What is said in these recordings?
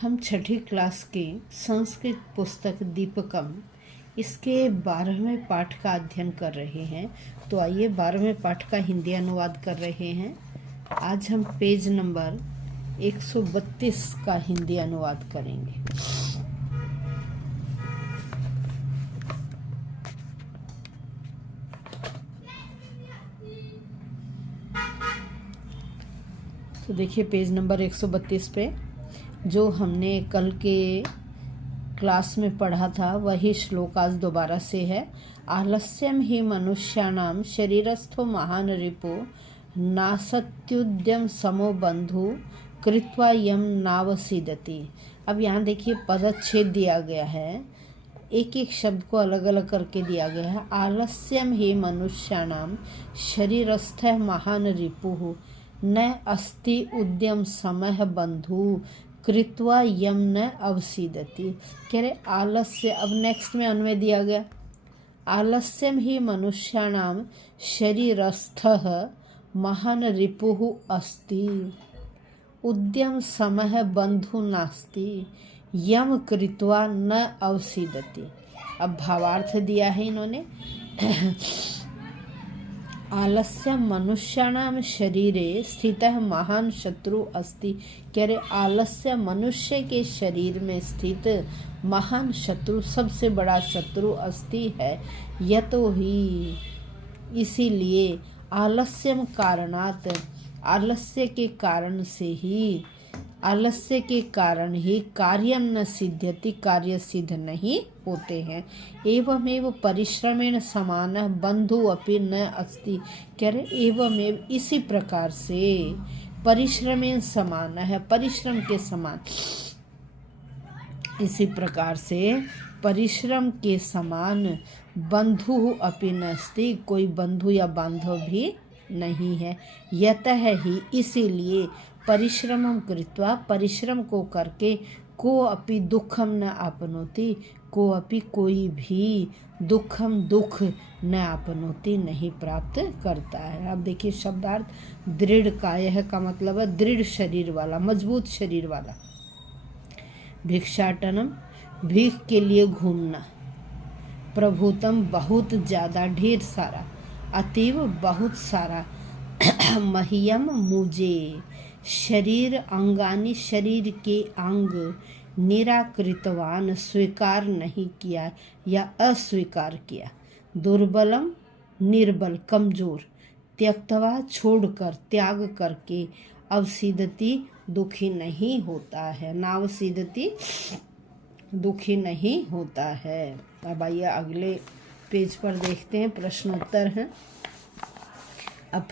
हम छठी क्लास के संस्कृत पुस्तक दीपकम इसके 12वें पाठ का अध्ययन कर रहे हैं। तो आइए 12वें पाठ का हिंदी अनुवाद कर रहे हैं। आज हम पेज नंबर 132 का हिंदी अनुवाद करेंगे। तो देखिए पेज नंबर 132 पे जो हमने कल के क्लास में पढ़ा था वही श्लोक आज दोबारा से है। आलस्यम ही मनुष्याणाम शरीरस्थो महान रिपो नासत्युद्यम समो बंधु कृत्वा यम नावसीदति। अब यहाँ देखिए पदच्छेद दिया गया है, एक एक शब्द को अलग अलग करके दिया गया है। आलस्यम ही मनुष्याणाम शरीरस्थ महान रिपुः न अस्ति उद्यम समः बंधु कृत्वा यम न अवसीदति। कह रहे आलस्य, अब नेक्स्ट में अन्वय दिया गया। आलस्यम ही मनुष्याणाम शरीरस्थः महान रिपुः अस्ति उद्यम समः बंधु नास्ति यम कृत्वा न अवसीदति। अब भावार्थ दिया है इन्होंने। आलस्य मनुष्याणाम शरीरे स्थितः महान शत्रु अस्ति। कह रहे आलस्य मनुष्य के शरीर में स्थित महान शत्रु, सबसे बड़ा शत्रु अस्ति है। यतो ही, इसीलिए आलस्यम कारणात्, आलस्य के कारण से ही, आलस्य के कारण ही कार्यम न सिद्ध्यति, कार्य सिद्ध नहीं होते हैं। एवमेव परिश्रमेण समान बंधु अपि न अस्ति। कह रहे एवमेव, इसी प्रकार से परिश्रमेण समान है, परिश्रम के समान, इसी प्रकार से परिश्रम के समान बंधु अपि न अस्ति, कोई बंधु या बांधव भी नहीं है। यतः ही, इसीलिए परिश्रमं कृत्वा, परिश्रम को करके, को अपि दुखम न आपनोति, को अपि कोई भी दुखम दुख न आपनोति, नहीं प्राप्त करता है। अब देखिए शब्दार्थ, दृढ़ कायः का मतलब है दृढ़ शरीर वाला, मजबूत शरीर वाला। भिक्षाटनम, भीख के लिए घूमना। प्रभुतम, बहुत ज्यादा, ढेर सारा। अतीव, बहुत सारा। मह्यम, मुझे। शरीर अंगानी, शरीर के अंग। निराकृतवान, स्वीकार नहीं किया या अस्वीकार किया। दुर्बलम, निर्बल, कमजोर। त्यक्तवा, छोड़कर, त्याग करके। अवसीदति, दुखी नहीं होता है। नावसीदति, दुखी नहीं होता है। अब आइए अगले पेज पर देखते हैं, प्रश्नोत्तर हैं। अब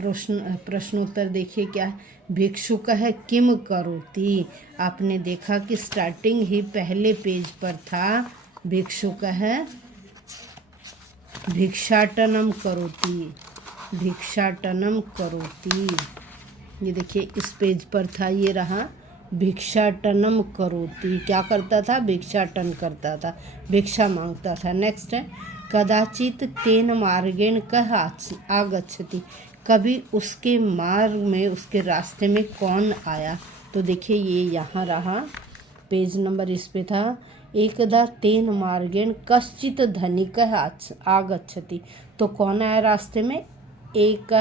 प्रश्नोत्तर देखिए क्या है। भिक्षुक है किम करोति। आपने देखा कि स्टार्टिंग ही पहले पेज पर था। भिक्षुक है भिक्षाटनम करोति, भिक्षाटनम करोति। ये देखिए इस पेज पर था, ये रहा। भिक्षाटनम करोति, क्या करता था? भिक्षाटन करता था, भिक्षा मांगता था। नेक्स्ट है कदाचित तेन मार्गेण कः आगच्छति। कभी उसके मार्ग में, उसके रास्ते में कौन आया? तो देखिए ये यहाँ रहा, पेज नंबर इस पे था। एकदा तेन मार्गेण कश्चित धनिकः आगच्छति। तो कौन आया रास्ते में? एक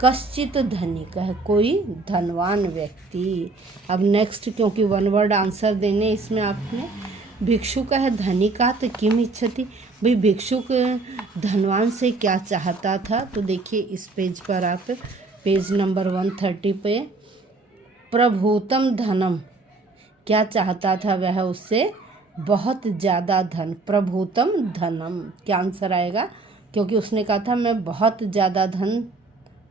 कश्चित धनिकः, कोई धनवान व्यक्ति। अब नेक्स्ट, क्योंकि वन वर्ड आंसर देने इसमें आपने। भिक्षुक है धनिकात किम इच्छति। भाई भिक्षुक धनवान से क्या चाहता था? तो देखिए इस पेज पर आप, पेज नंबर 130 पे, प्रभूतम धनम, क्या चाहता था वह उससे? बहुत ज़्यादा धन। प्रभूतम धनम, क्या आंसर आएगा? क्योंकि उसने कहा था मैं बहुत ज़्यादा धन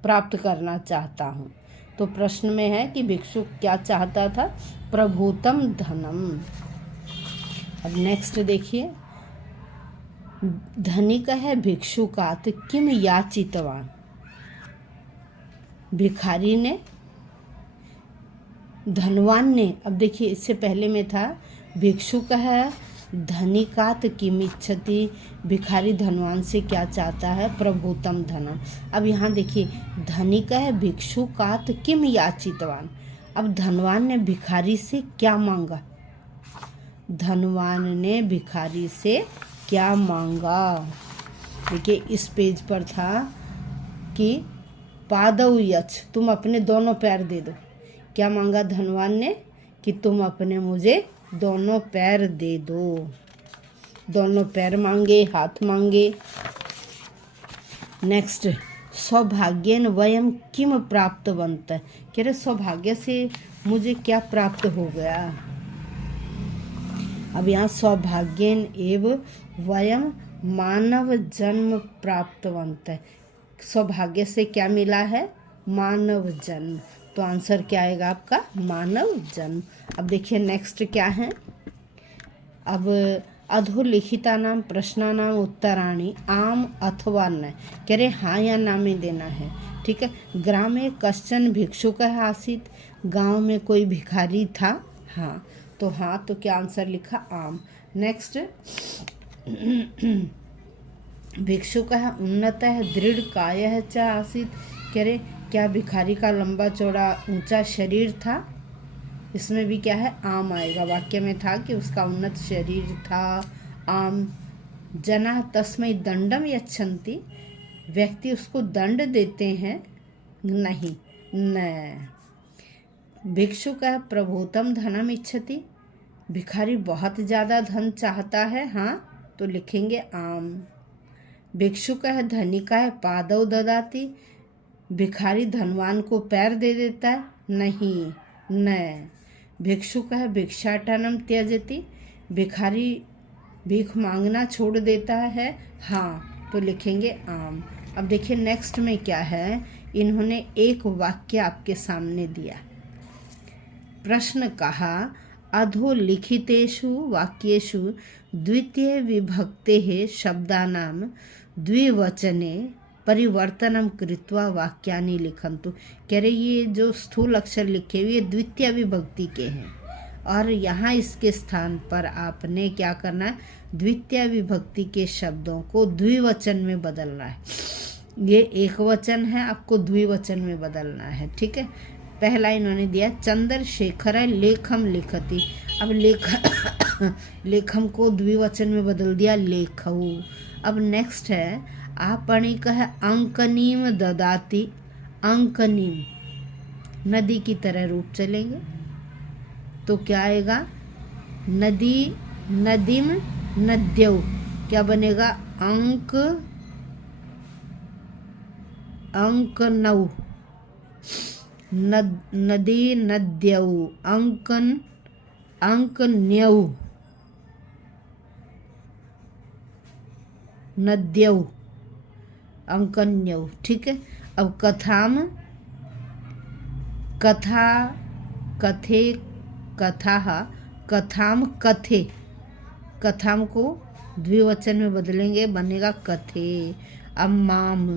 प्राप्त करना चाहता हूँ। तो प्रश्न में है कि भिक्षुक क्या चाहता था? प्रभूतम धनम। अब नेक्स्ट देखिए, धनिक है भिक्षुकात किम याचितवान। भिखारी ने, धनवान ने, अब देखिए इससे पहले में था भिक्षुक है धनिकात किम इच्छति, भिखारी धनवान से क्या चाहता है? प्रभुतम धनम। अब यहाँ देखिए धनिक है भिक्षुकात किम याचितवान। अब धनवान ने भिखारी से क्या मांगा? धनवान ने भिखारी से क्या मांगा। देखिए इस पेज पर था कि पादौ यच्छ, तुम अपने दोनों पैर दे दो। क्या मांगा धनवान ने कि तुम अपने मुझे दोनों पैर दे दो। दोनों पैर मांगे, हाथ मांगे। नेक्स्ट, सौभाग्येन वयम किम प्राप्तवन्तः, कह रहे सौभाग्य से मुझे क्या प्राप्त हो गया। अब यहाँ सौभाग्येन एव वयम मानव जन्म प्राप्तवन्तः, सौभाग्य से क्या मिला है, मानव जन्म। तो आंसर क्या आएगा आपका, मानव जन्म। अब देखिए नेक्स्ट क्या है। अब अधोलिखितानां प्रश्नानां उत्तराणि आम अथवा न, कह रहे हाँ या ना में देना है। ठीक है। ग्रामे कश्चन भिक्षुकः आसीत्, गांव में कोई भिखारी था। हाँ, तो हाँ, तो क्या आंसर लिखा, आम। नेक्स्ट, भिक्षुकः उन्नतः दृढ़कायः च आसीत्, कह रहे क्या भिखारी का लंबा चौड़ा ऊंचा शरीर था। इसमें भी क्या है, आम आएगा। वाक्य में था कि उसका उन्नत शरीर था, आम। जनाः तस्मै दंडम यच्छन्ति, व्यक्ति उसको दंड देते हैं, नहीं, न। भिक्षुकः प्रभूतं धनम इच्छति, भिखारी बहुत ज़्यादा धन चाहता है। हाँ, तो लिखेंगे आम। भिक्षुकः धनिकाय पादौ ददाति, भिखारी धनवान को पैर दे देता है, नहीं, न। भिक्षुकः भिक्षाटनम त्यजति, भिखारी भीख मांगना छोड़ देता है। हाँ, तो लिखेंगे आम। अब देखिए नेक्स्ट में क्या है, इन्होंने एक वाक्य आपके सामने दिया। प्रश्न कहा, अधोलिखितेषु वाक्येषु द्वितीय विभक्तेः शब्दानां द्विवचने परिवर्तनम कृत्वा वाक्यानि लिखन्तु, कह रहे ये जो स्थूल अक्षर लिखे हुए द्वितीय विभक्ति के हैं, और यहाँ इसके स्थान पर आपने क्या करना है, द्वितीय विभक्ति के शब्दों को द्विवचन में बदलना है। ये एक वचन है, आपको द्विवचन में बदलना है। ठीक है। पहला इन्होंने दिया चंद्रशेखर लेखम लिखति, अब लेखम को द्विवचन में बदल दिया लेखऊ। अब नेक्स्ट है आपणिकः अंकनीम ददाति, अंकनीम नदी की तरह रूप चलेंगे, तो क्या आएगा, नदी, नदीम, नद्यौ, क्या बनेगा, अंक, अंकनौ, नदी, नद्यौ, अंकन, अंकन्यौ, नद्यौ, अंकन्यौ। ठीक है। अब कथाम, कथा, कथे, कथाः, कथाम, कथे, कथाम को द्विवचन में बदलेंगे, बनेगा कथे। अब माम,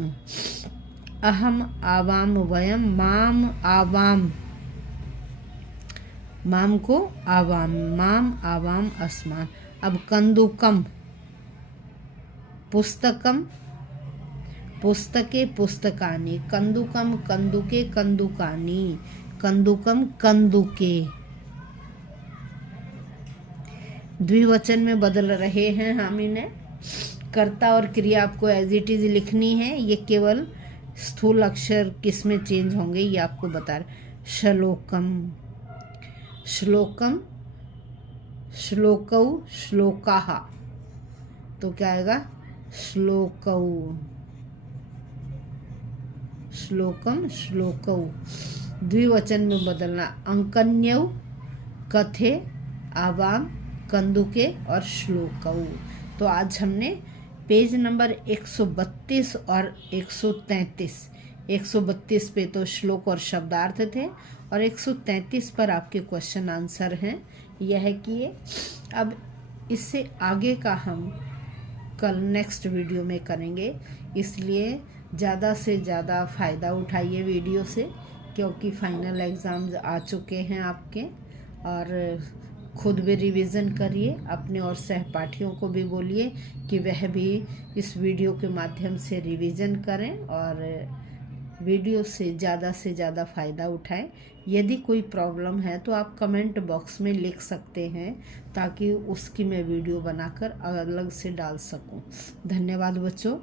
अहम आवाम वयम, माम आवाम, माम को आवाम, माम आवाम अस्मान्। अब कंदुकम, पुस्तकम, पुस्तके पुस्तकानि, कंदुकम, कंदुके, कंदुकानि, कंदुकम, कंदुके। द्विवचन में बदल रहे हैं हम इन्हें। कर्ता और क्रिया आपको एज इट इज लिखनी है, ये केवल स्थूल अक्षर किस में चेंज होंगे ये आपको बता रहे। श्लोकम, श्लोकम, श्लोकौ, श्लोकाः, तो क्या आएगा, श्लोकौ, श्लोकम, श्लोकौ। द्विवचन में बदलना, अंकन्यौ, कथे, आवाम, कंदुके और श्लोकौ। तो आज हमने पेज नंबर 132 और 133, 132 पे तो श्लोक और शब्दार्थ थे, और 133 पर आपके क्वेश्चन आंसर हैं। यह किए। अब इससे आगे का हम कल नेक्स्ट वीडियो में करेंगे, इसलिए ज़्यादा से ज़्यादा फ़ायदा उठाइए वीडियो से, क्योंकि फाइनल एग्ज़ाम्स आ चुके हैं आपके। और खुद भी रिवीजन करिए, अपने और सहपाठियों को भी बोलिए कि वह भी इस वीडियो के माध्यम से रिवीजन करें और वीडियो से ज़्यादा फ़ायदा उठाएं। यदि कोई प्रॉब्लम है तो आप कमेंट बॉक्स में लिख सकते हैं, ताकि उसकी मैं वीडियो बनाकर अलग से डाल सकूं। धन्यवाद बच्चों।